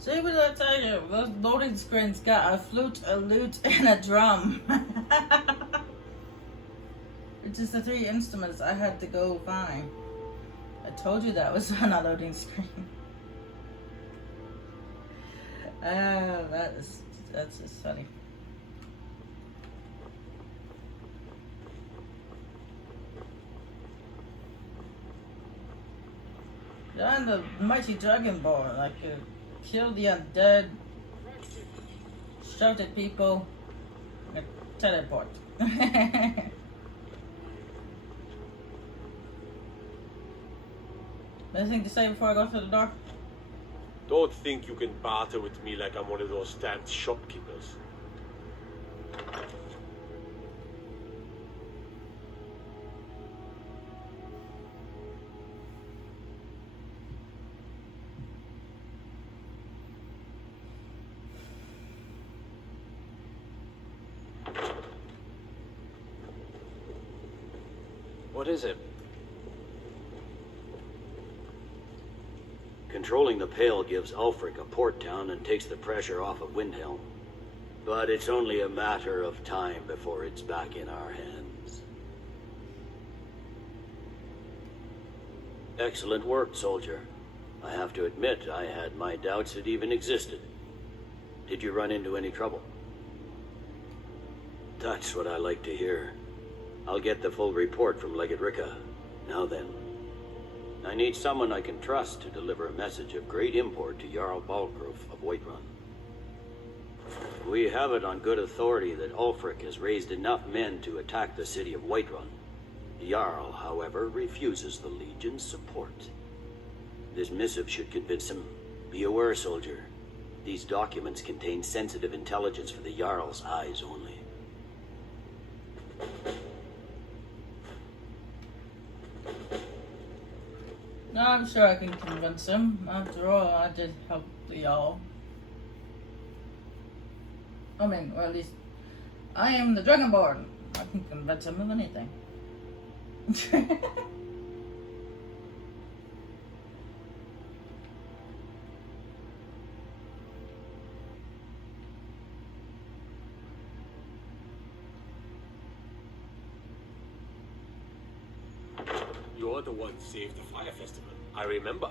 See what I tell you? Those loading screens got a flute, a lute, and a drum. Which is the three instruments I had to go find. I told you that was on a loading screen. That's just funny. You're on the mighty dragonborn, like you kill the undead, shout at people, and teleport. Anything to say before I go through the door? Don't think you can barter with me like I'm one of those damned shopkeepers. What is it? Controlling the Pale gives Ulfric a port town and takes the pressure off of Windhelm. But it's only a matter of time before it's back in our hands. Excellent work, soldier. I have to admit, I had my doubts it even existed. Did you run into any trouble? That's what I like to hear. I'll get the full report from Legate Ricca. Now then, I need someone I can trust to deliver a message of great import to Jarl Balgruf of Whiterun. We have it on good authority that Ulfric has raised enough men to attack the city of Whiterun. The Jarl, however, refuses the Legion's support. This missive should convince him. Be aware, soldier. These documents contain sensitive intelligence for the Jarl's eyes only. No, I'm sure I can convince him. After all, I did help the Jarl. I mean, or at least I am the Dragonborn. I can convince him of anything. You're the one who saved the fire festival. I remember.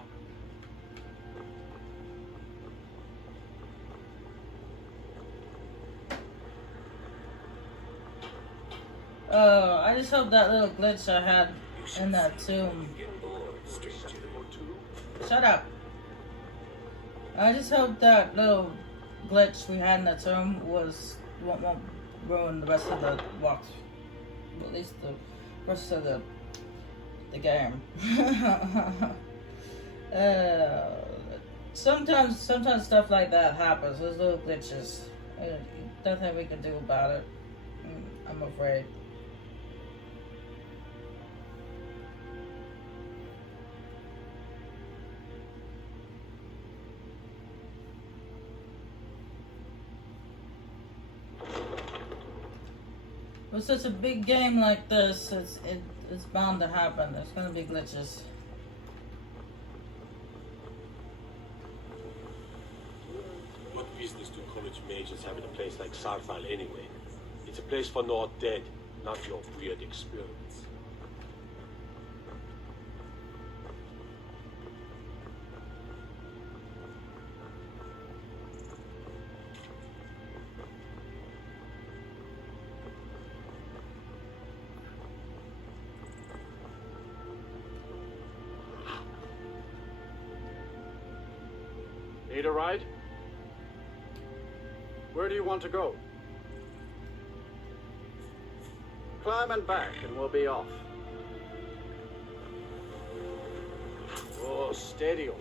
I just hope that little glitch I had in that tomb. Shut up. I just hope that little glitch we had in the tomb won't ruin the rest of the walk. At least the rest of the game. Sometimes stuff like that happens. Those little glitches. Nothing we can do about it. I'm afraid. With such a big game like this, it's bound to happen. There's gonna be glitches. What business do college majors have in a place like Sarthal anyway? It's a place for not dead, not your weird experiments. Need a ride? Where do you want to go? Climb and back and we'll be off. Oh, steady.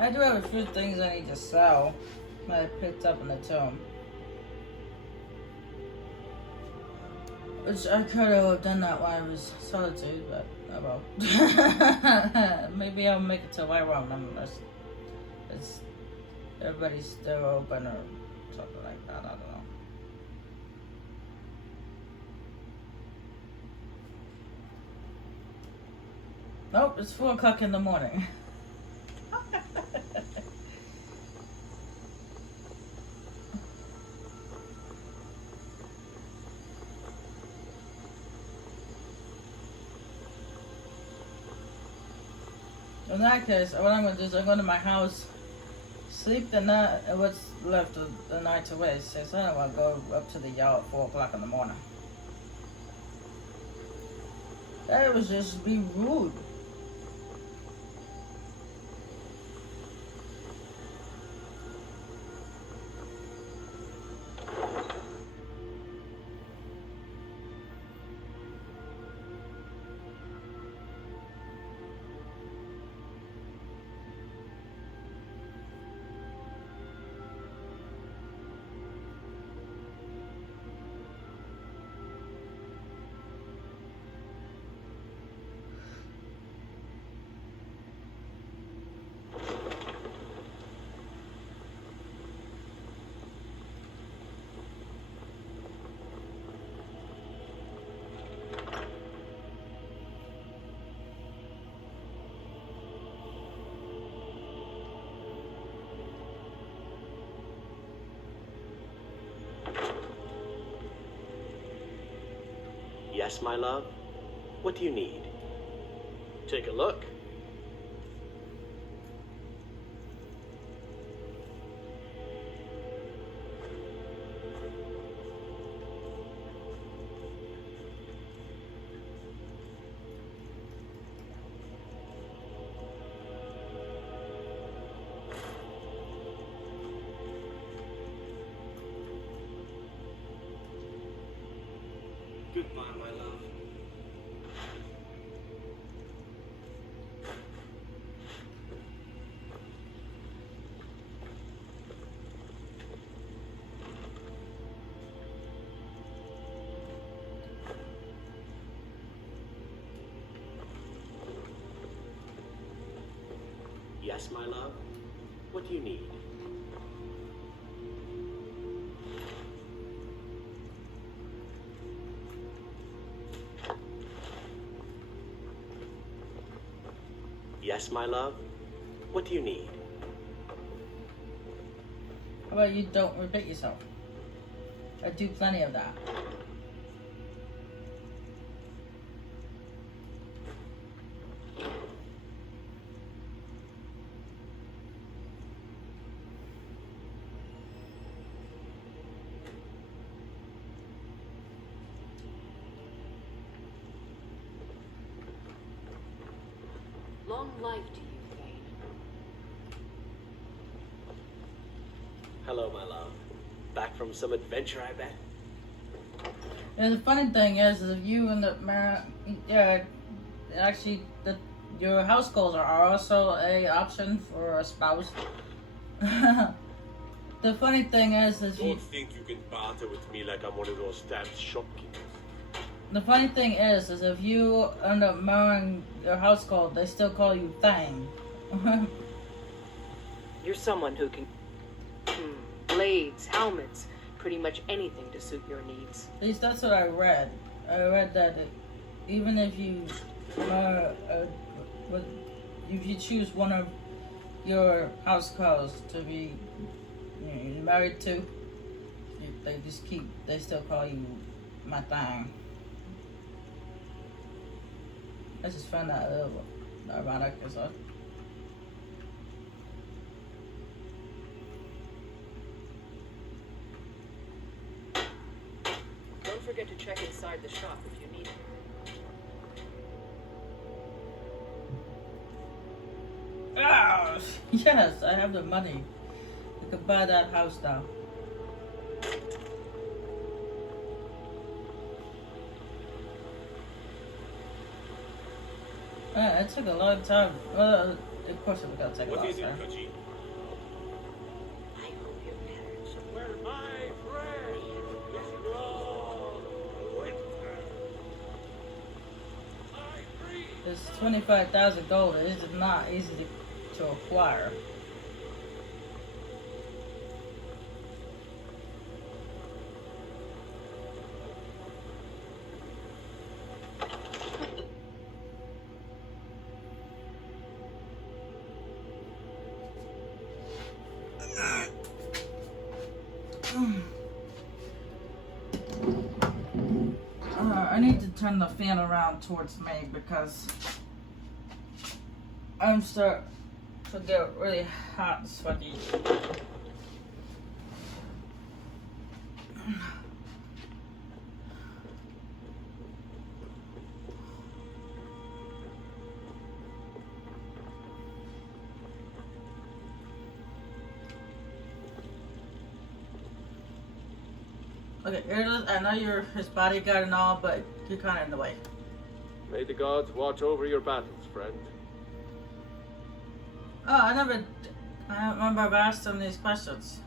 I do have a few things I need to sell that I picked up in the tomb. Which I could have done that while I was solitude, but oh well. Maybe I'll make it to Whiterun unless it's everybody's still open or something like that. I don't know. Nope, it's 4 o'clock in the morning. In that case, what I'm gonna do is I'm going to my house, sleep the night, what's left of the night away. So I don't want to go up to the yard at 4 o'clock in the morning. That was just be rude. Yes, my love? What do you need? Take a look. Goodbye, my love. Yes, my love? What do you need? Yes, my love? What do you need? How about you don't repeat yourself? I do plenty of that. Long life to you, Thane. Hello, my love. Back from some adventure, I bet? And the funny thing is if you and the actually, your house calls are also a option for a spouse. The funny thing is you. Don't think you can barter with me like I'm one of those damn shopkeepers. The funny thing is if you end up marrying your house call, they still call you Thang. You're someone who can blades, helmets, pretty much anything to suit your needs. At least that's what I read. I read that even if you if you choose one of your house calls to be married to, they still call you my Thang. I just found that a little ironic as well. Don't forget to check inside the shop if you need it. Ah, yes, I have the money. I could buy that house now. It took a long time. Well, of course it was gonna take a What long is it, time. Kaji? I hope you're better. Well, my friend, this long winter. I breathe. It's 25,000 gold. It is not easy to acquire. I need to turn the fan around towards me because I'm starting to get really hot and sweaty. Okay, Irilith, I know you're his bodyguard and all, but you're kind of in the way. May the gods watch over your battles, friend. Oh, I don't remember I've asked him these questions.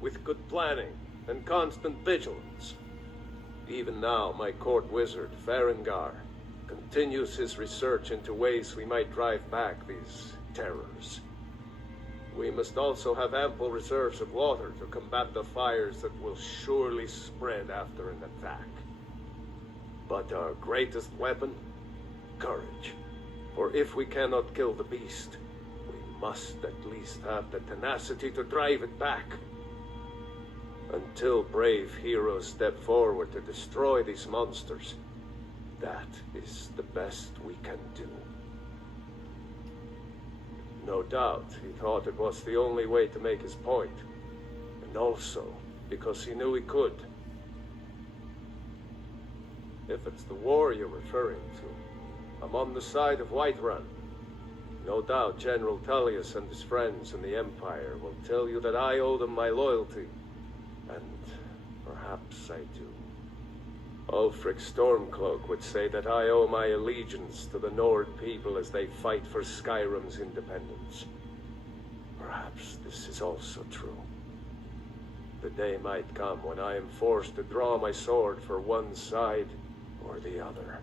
With good planning and constant vigilance. Even now, my court wizard, Farengar, continues his research into ways we might drive back these terrors. We must also have ample reserves of water to combat the fires that will surely spread after an attack. But our greatest weapon? Courage. For if we cannot kill the beast, we must at least have the tenacity to drive it back. Until brave heroes step forward to destroy these monsters, that is the best we can do. No doubt, he thought it was the only way to make his point. And also, because he knew he could. If it's the war you're referring to, I'm on the side of Whiterun. No doubt General Tullius and his friends in the Empire will tell you that I owe them my loyalty. And perhaps I do. Ulfric Stormcloak would say that I owe my allegiance to the Nord people as they fight for Skyrim's independence. Perhaps this is also true. The day might come when I am forced to draw my sword for one side or the other.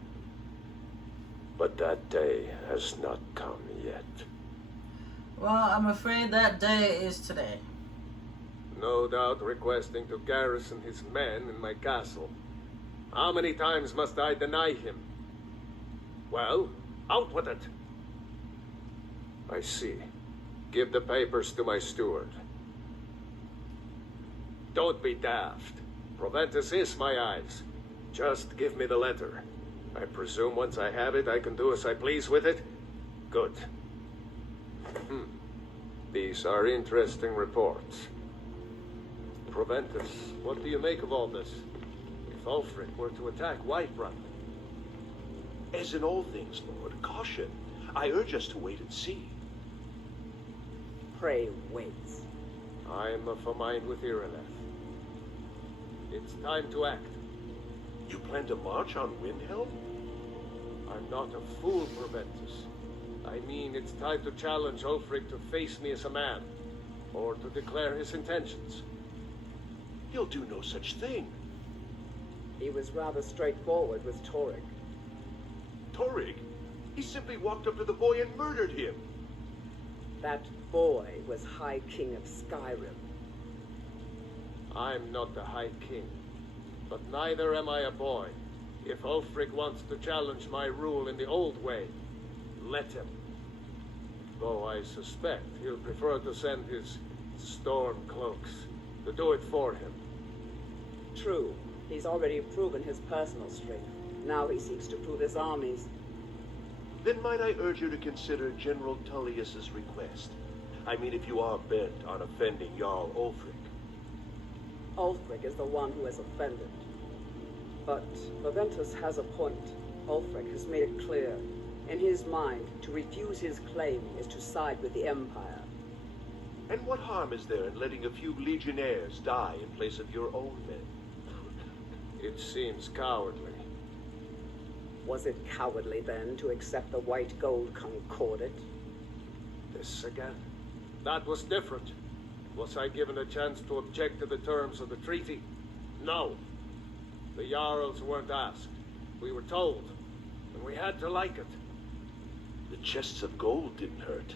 But that day has not come yet. Well, I'm afraid that day is today. No doubt requesting to garrison his men in my castle. How many times must I deny him? Well, out with it! I see. Give the papers to my steward. Don't be daft. Proventus is my eyes. Just give me the letter. I presume once I have it, I can do as I please with it? Good. These are interesting reports. Proventus, what do you make of all this? If Ulfric were to attack Whiterun? As in all things, Lord, caution. I urge us to wait and see. Pray wait. I'm of a mind with Irileth. It's time to act. You plan to march on Windhelm? I'm not a fool, Proventus. I mean, it's time to challenge Ulfric to face me as a man, or to declare his intentions. He'll do no such thing. He was rather straightforward with Torrig. Torrig? He simply walked up to the boy and murdered him. That boy was High King of Skyrim. I'm not the High King, but neither am I a boy. If Ulfric wants to challenge my rule in the old way, let him. Though I suspect he'll prefer to send his storm cloaks to do it for him. True. He's already proven his personal strength. Now he seeks to prove his armies. Then might I urge you to consider General Tullius's request? I mean, if you are bent on offending Jarl Ulfric. Ulfric is the one who has offended. But Proventus has a point. Ulfric has made it clear. In his mind, to refuse his claim is to side with the Empire. And what harm is there in letting a few legionnaires die in place of your own men? It seems cowardly. Was it cowardly, then, to accept the White Gold Concordat? This again? That was different. Was I given a chance to object to the terms of the treaty? No. The Jarls weren't asked. We were told, and we had to like it. The chests of gold didn't hurt.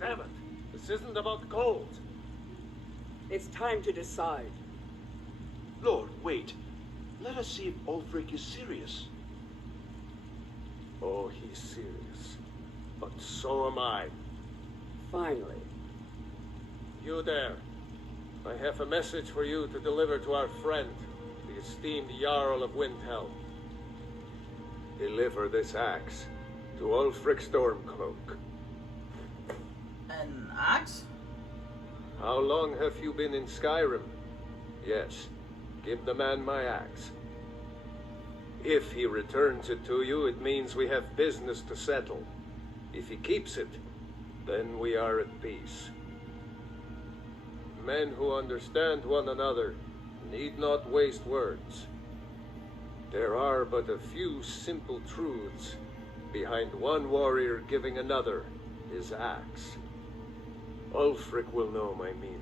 Damn it! This isn't about gold. It's time to decide. Lord, wait. Let us see if Ulfric is serious. Oh, he's serious. But so am I. Finally. You there. I have a message for you to deliver to our friend, the esteemed Jarl of Windhelm. Deliver this axe, To Ulfric Stormcloak. An axe? How long have you been in Skyrim? Yes. Give the man my axe. If he returns it to you, it means we have business to settle. If he keeps it, then we are at peace. Men who understand one another need not waste words. There are but a few simple truths behind one warrior giving another his axe. Ulfric will know my meaning.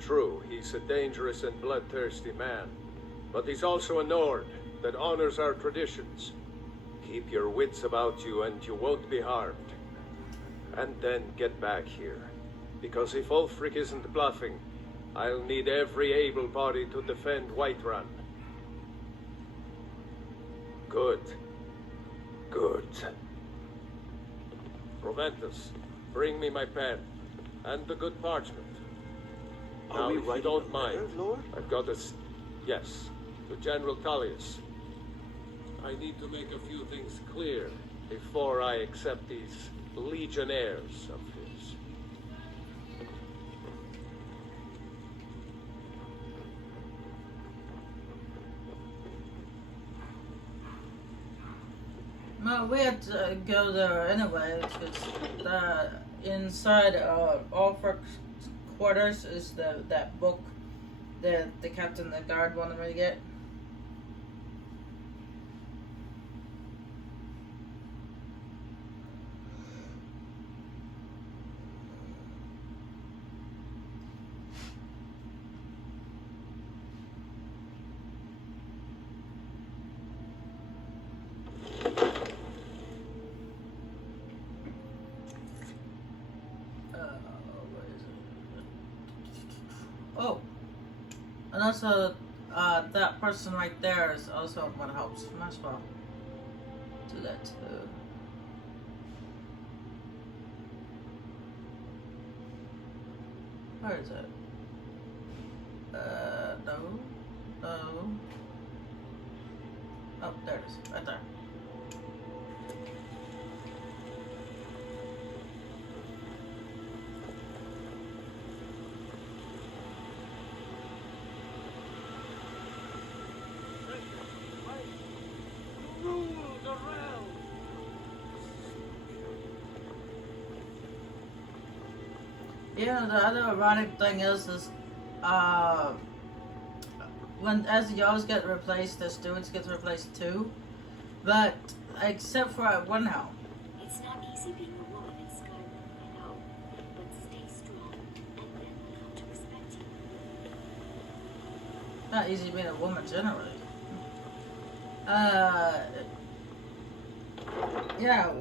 True, he's a dangerous and bloodthirsty man, but he's also a Nord that honors our traditions. Keep your wits about you and you won't be harmed. And then get back here. Because if Ulfric isn't bluffing, I'll need every able body to defend Whiterun. Good. Good. Proventus, bring me my pen. And the good parchment. Now, if you don't mind, Lord? I've got a... Yes, to General Tullius. I need to make a few things clear before I accept these legionnaires of his. No, we had to go there anyway, because inside Ulfric's quarters is that book that the captain of the guard wanted me to get. Oh, and also that person right there is also what helps. Might as well do that too. Where is it? No. Oh, there it is, right there. Yeah, the other ironic thing is when as the Jarls get replaced, the stewards get replaced too, but except for one now. It's not easy being a woman in Skyrim, I know, but stay strong, and men will come to respect you. Not easy being a woman generally. Yeah,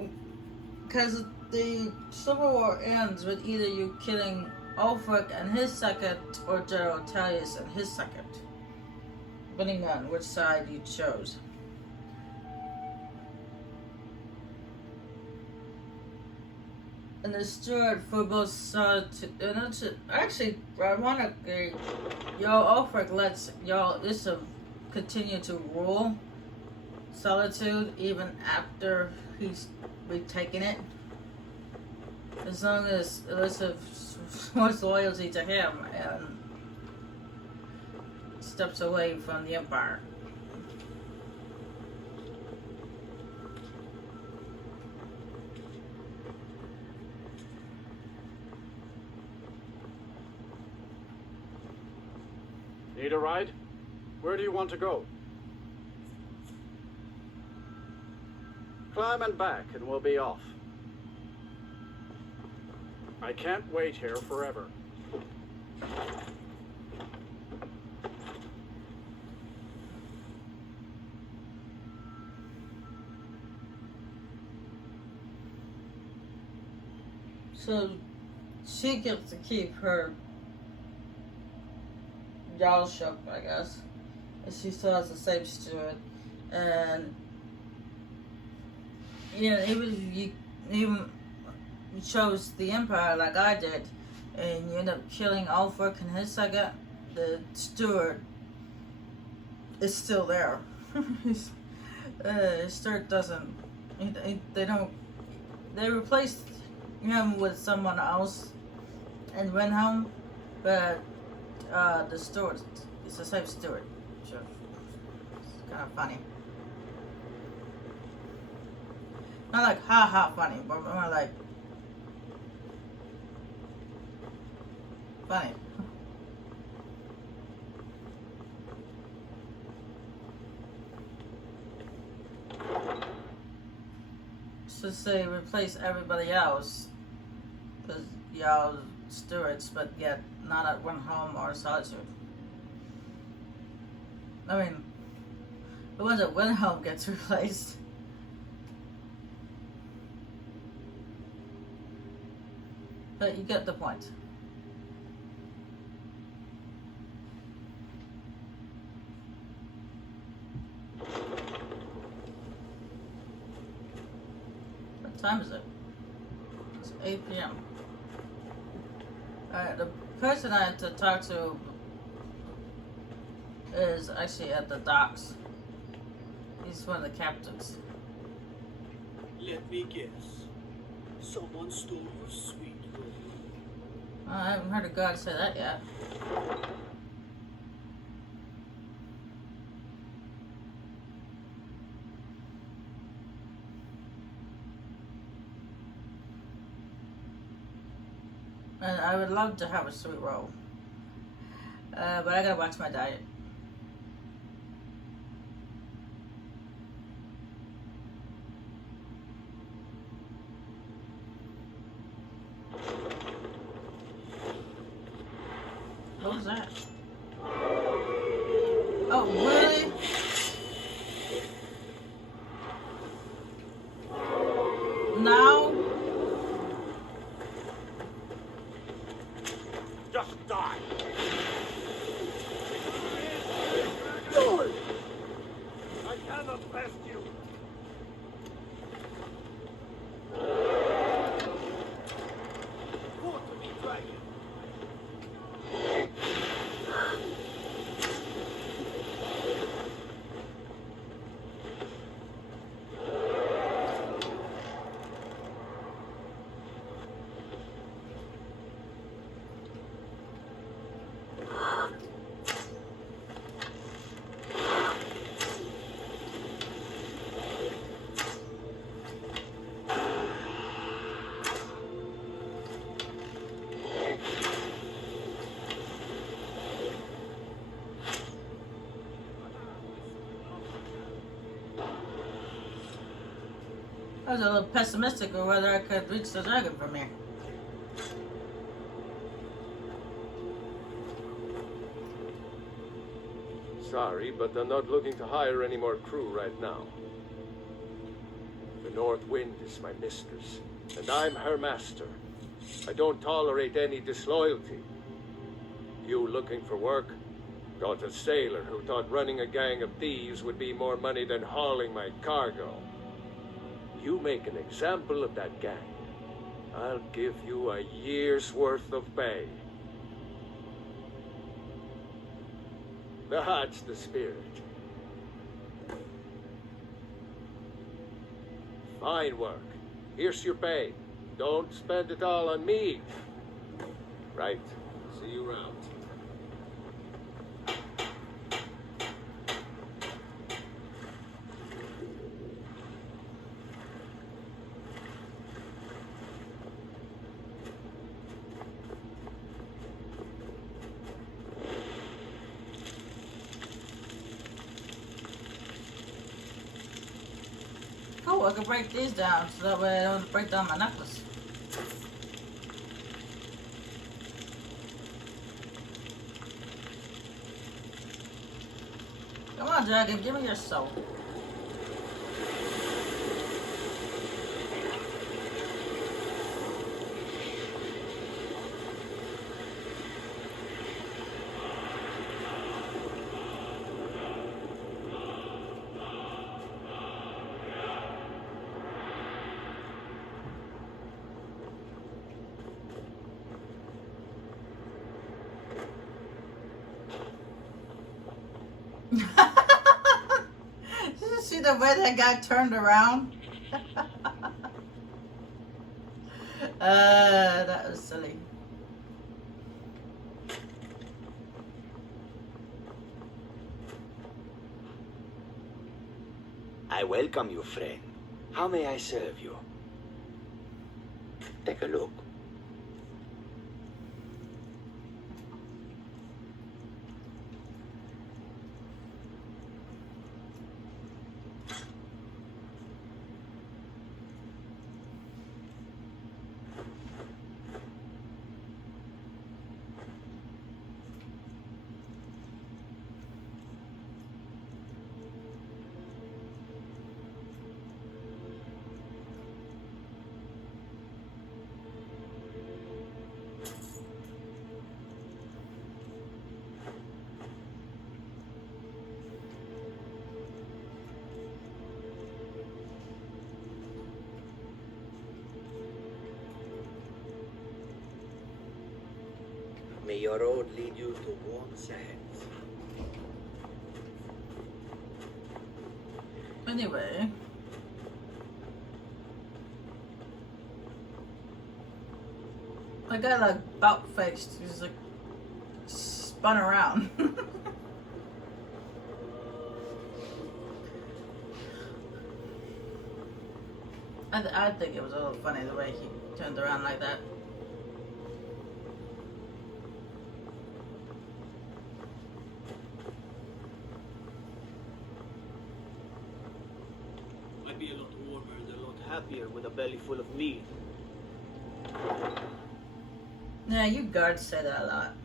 because the Civil War ends with either you killing Ulfric and his second, or General Tullius and his second, depending on which side you chose. And the steward for both sides, actually, ironically, y'all Ulfric lets y'all continue to rule Solitude even after he's retaken it. As long as Elizabeth swords loyalty to him and steps away from the Empire. Need a ride? Where do you want to go? Climb and back and we'll be off. I can't wait here forever. So she gets to keep her jarlship, I guess. And she still has the same steward. And even if you chose the Empire like I did, and you end up killing Ulfric and his second, the steward is still there. Sturt doesn't. They don't. They replaced him with someone else in Windhelm, but the steward, it's the same steward. So it's kind of funny. Not like ha ha funny, but more like funny. So say replace everybody else, because y'all stewards, but yet not at Windhelm or Solitude. I mean, the ones at Windhelm gets replaced. But you get the point. What time is it? It's 8 p.m. Alright, the person I had to talk to is actually at the docks. He's one of the captains. Let me guess. Someone stole your sweet robe. I haven't heard a god say that yet. And I would love to have a sweet roll. But I gotta watch my diet. What was that? Oh, really? Now? Just die! I cannot rest you! Go to me, dragon! I was a little pessimistic on whether I could reach the dragon from here. Sorry, but I'm not looking to hire any more crew right now. The North Wind is my mistress, and I'm her master. I don't tolerate any disloyalty. You looking for work? Got a sailor who thought running a gang of thieves would be more money than hauling my cargo. You make an example of that gang, I'll give you a year's worth of pay. That's the spirit. Fine work. Here's your pay. Don't spend it all on me. Right. See you around. Oh, I can break these down so that way I don't break down my necklace. Come on, dragon, give me your soul. She the way that guy turned around? That was silly. I welcome you, friend. How may I serve you? Take a look. May your road lead you to warm sands. Anyway. I got like bout faced. He's like spun around. I think it was a little funny the way he turned around like that. I'd be a lot warmer and a lot happier with a belly full of meat. Yeah, you guards say that a lot.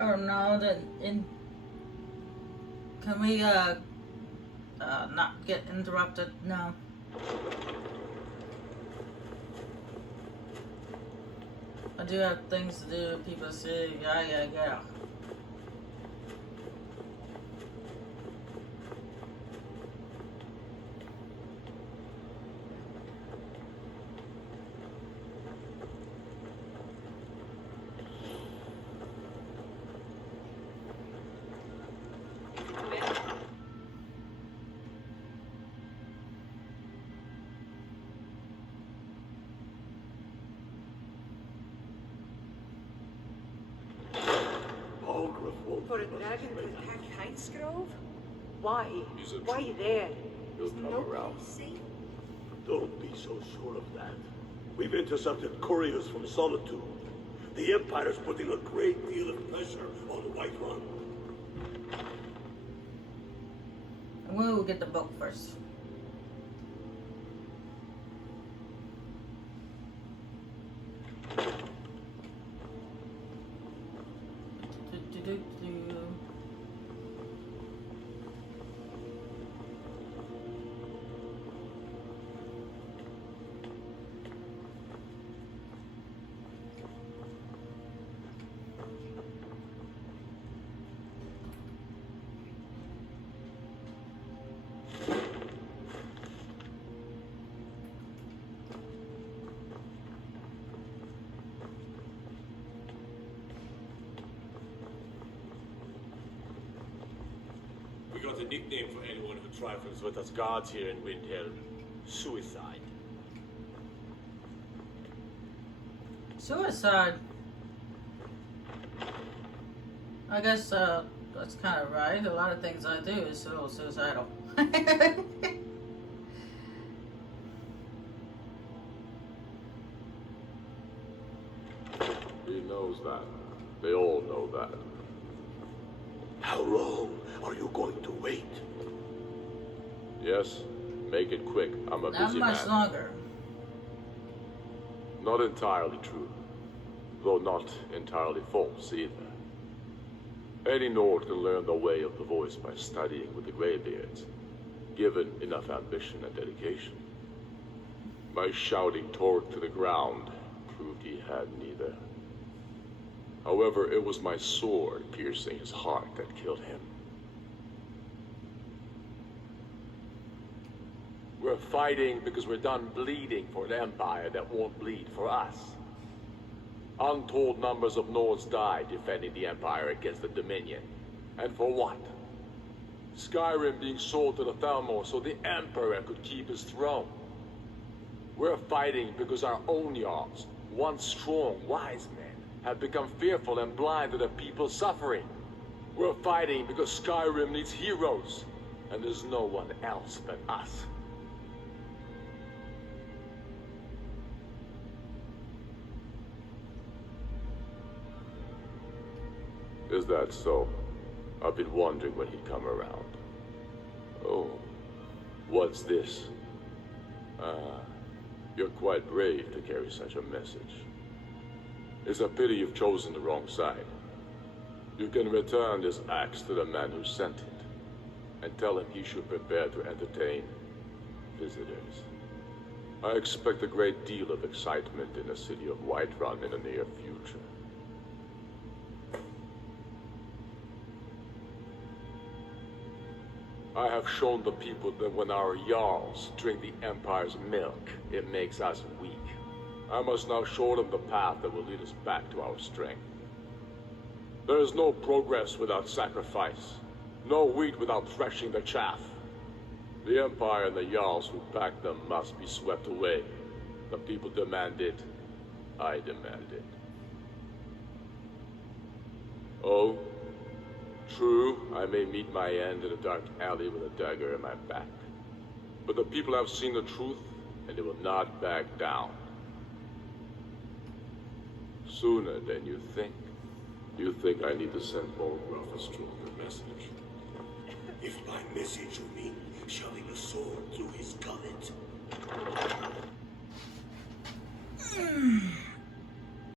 Oh no, can we not get interrupted? No. I do have things to do. People say, yeah. For a dragon to attack Heights Grove? Why? Why there? He'll come around. Don't be so sure of that. We've intercepted couriers from Solitude. The Empire's putting a great deal of pressure on Whiterun. We'll get the boat first. We got a nickname for anyone who trifles with us guards here in Windhelm. Suicide. Suicide. I guess that's kind of right. A lot of things I do is a little suicidal. He knows that. They all know that. How long are you going to wait? Yes, make it quick. I'm a Not busy much man. longer. Not entirely true, though not entirely false either. Any Nord can learn the way of the voice by studying with the Greybeards, given enough ambition and dedication. My shouting Torg to the ground proved he had neither. However, it was my sword piercing his heart that killed him. We're fighting because we're done bleeding for an empire that won't bleed for us. Untold numbers of Nords died defending the empire against the Dominion. And for what? Skyrim being sold to the Thalmor so the Emperor could keep his throne. We're fighting because our own Jarls, once strong, wise men, have become fearful and blind to the people's suffering. We're fighting because Skyrim needs heroes, and there's no one else but us. Is that so? I've been wondering when he'd come around. Oh, what's this? You're quite brave to carry such a message. It's a pity you've chosen the wrong side. You can return this axe to the man who sent it, and tell him he should prepare to entertain visitors. I expect a great deal of excitement in the city of Whiterun in the near future. I have shown the people that when our Jarls drink the Empire's milk, it makes us weak. I must now show them the path that will lead us back to our strength. There is no progress without sacrifice, no wheat without threshing the chaff. The Empire and the Jarls who back them must be swept away. The people demand it. I demand it. Oh? True, I may meet my end in a dark alley with a dagger in my back. But the people have seen the truth, and they will not back down. Sooner than you think. You think I need to send Bolgraf a stronger message? If by message you mean shoving a sword through his gullet.